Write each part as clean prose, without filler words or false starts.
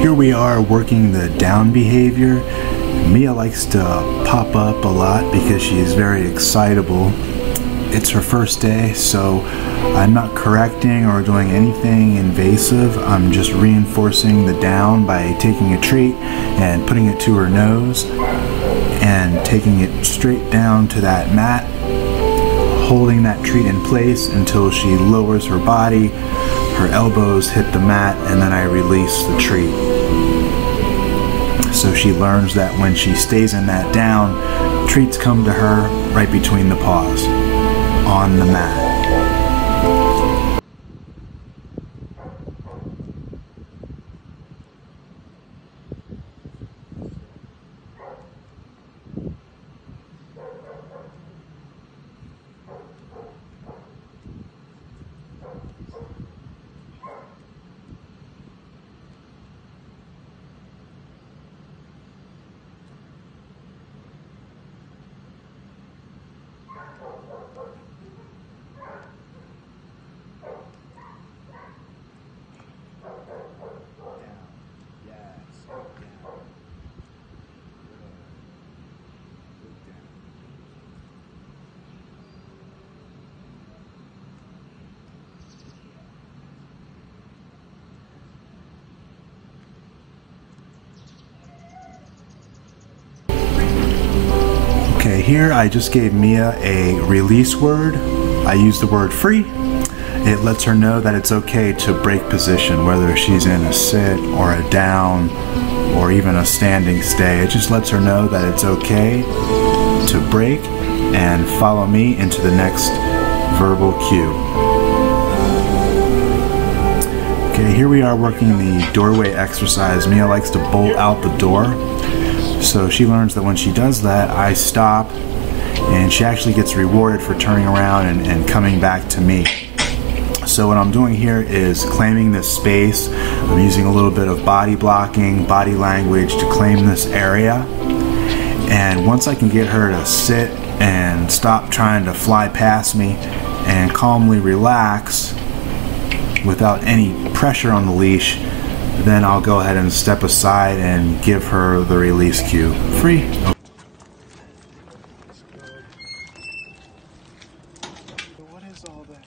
Here we are working the down behavior. Mia likes to pop up a lot because she's very excitable. It's her first day, so I'm not correcting or doing anything invasive. I'm just reinforcing the down by taking a treat and putting it to her nose and taking it straight down to that mat, holding that treat in place until she lowers her body, her elbows hit the mat, and then I release the treat. So she learns that when she stays in that down, treats come to her right between the paws on the mat. Okay, here I just gave Mia a release word. I used the word free. It lets her know that it's okay to break position, whether she's in a sit or a down or even a standing stay. It just lets her know that it's okay to break and follow me into the next verbal cue. Okay, here we are working the doorway exercise. Mia likes to bolt out the door. So she learns that when she does that, I stop, and she actually gets rewarded for turning around and coming back to me. So what I'm doing here is claiming this space. I'm using a little bit of body blocking, body language to claim this area. And once I can get her to sit and stop trying to fly past me and calmly relax without any pressure on the leash, then I'll go ahead and step aside and give her the release cue. Free. What is all this?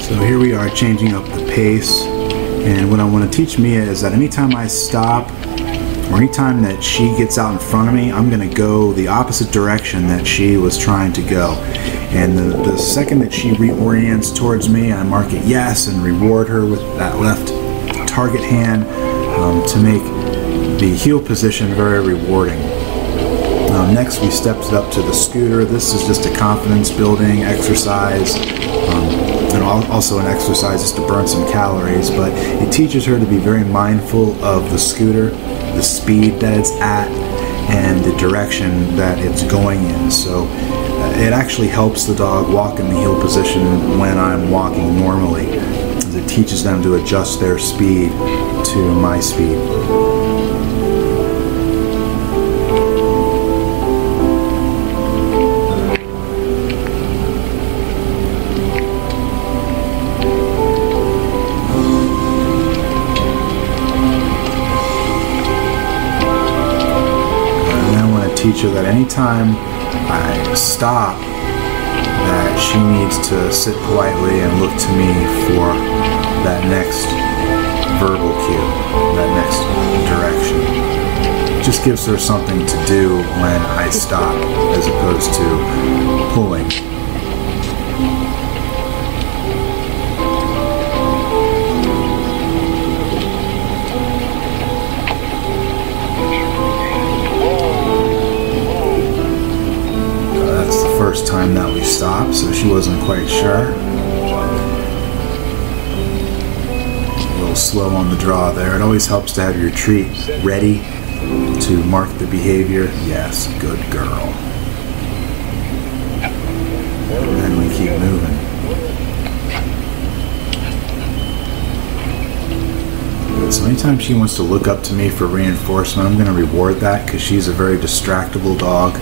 So here we are changing up the pace, and what I want to teach Mia is that anytime I stop or anytime that she gets out in front of me, I'm going to go the opposite direction that she was trying to go. And the second that she reorients towards me, I mark it yes and reward her with that left target hand to make the heel position very rewarding. Next we stepped up to the scooter. This is just a confidence building exercise. And also an exercise just to burn some calories, but it teaches her to be very mindful of the scooter, the speed that it's at, and the direction that it's going in. So it actually helps the dog walk in the heel position when I'm walking normally, as it teaches them to adjust their speed to my speed. Teach her that anytime I stop that she needs to sit politely and look to me for that next verbal cue, that next direction. It just gives her something to do when I stop as opposed to pulling. That's the first time that we stopped, so she wasn't quite sure. Slow on the draw there. It always helps to have your treat ready to mark the behavior. Yes, good girl. And then we keep moving. So anytime she wants to look up to me for reinforcement, I'm going to reward that because she's a very distractible dog.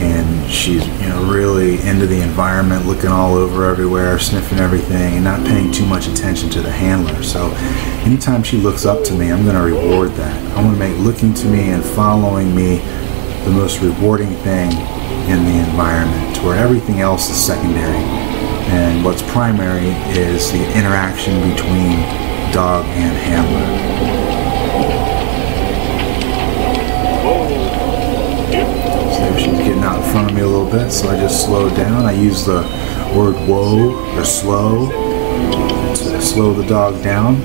And she's, really into the environment, looking all over everywhere, sniffing everything, and not paying too much attention to the handler. So anytime she looks up to me, I'm going to reward that. I want to make looking to me and following me the most rewarding thing in the environment, to where everything else is secondary. And what's primary is the interaction between dog and handler. She's getting out in front of me a little bit, so I just slowed down. I use the word whoa or slow to slow the dog down.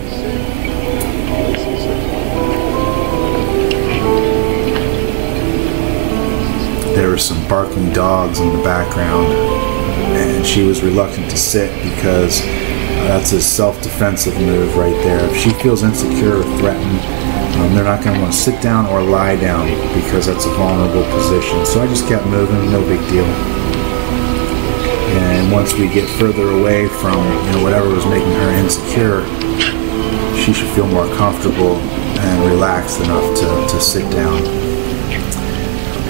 There were some barking dogs in the background, and she was reluctant to sit because that's a self-defensive move right there. If she feels insecure or threatened, they're not going to want to sit down or lie down because that's a vulnerable position. So I just kept moving, no big deal. And once we get further away from whatever was making her insecure, she should feel more comfortable and relaxed enough to sit down.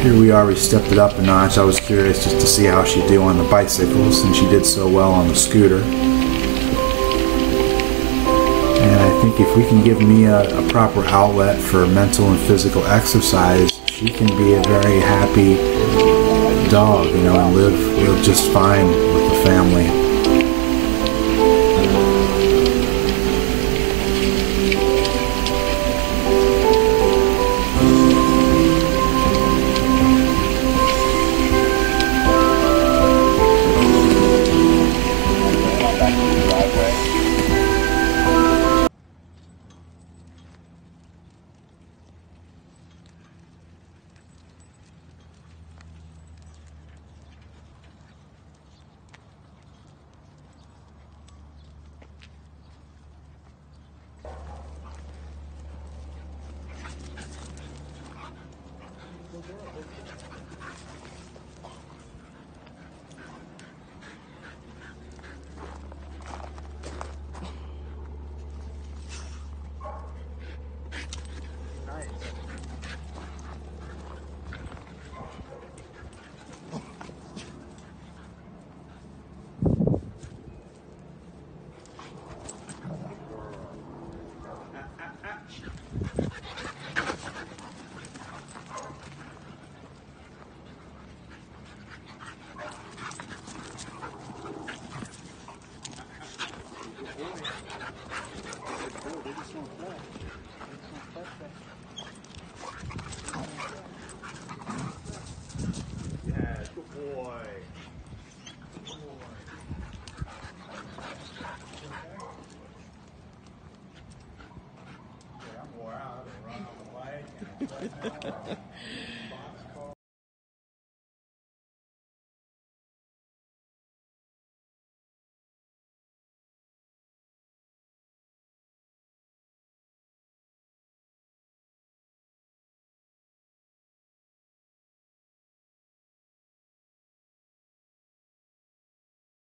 Here we are, we stepped it up a notch. I was curious just to see how she'd do on the bicycle since she did so well on the scooter. And I think if we can give Mia a proper outlet for mental and physical exercise, she can be a very happy dog, and live just fine with the family.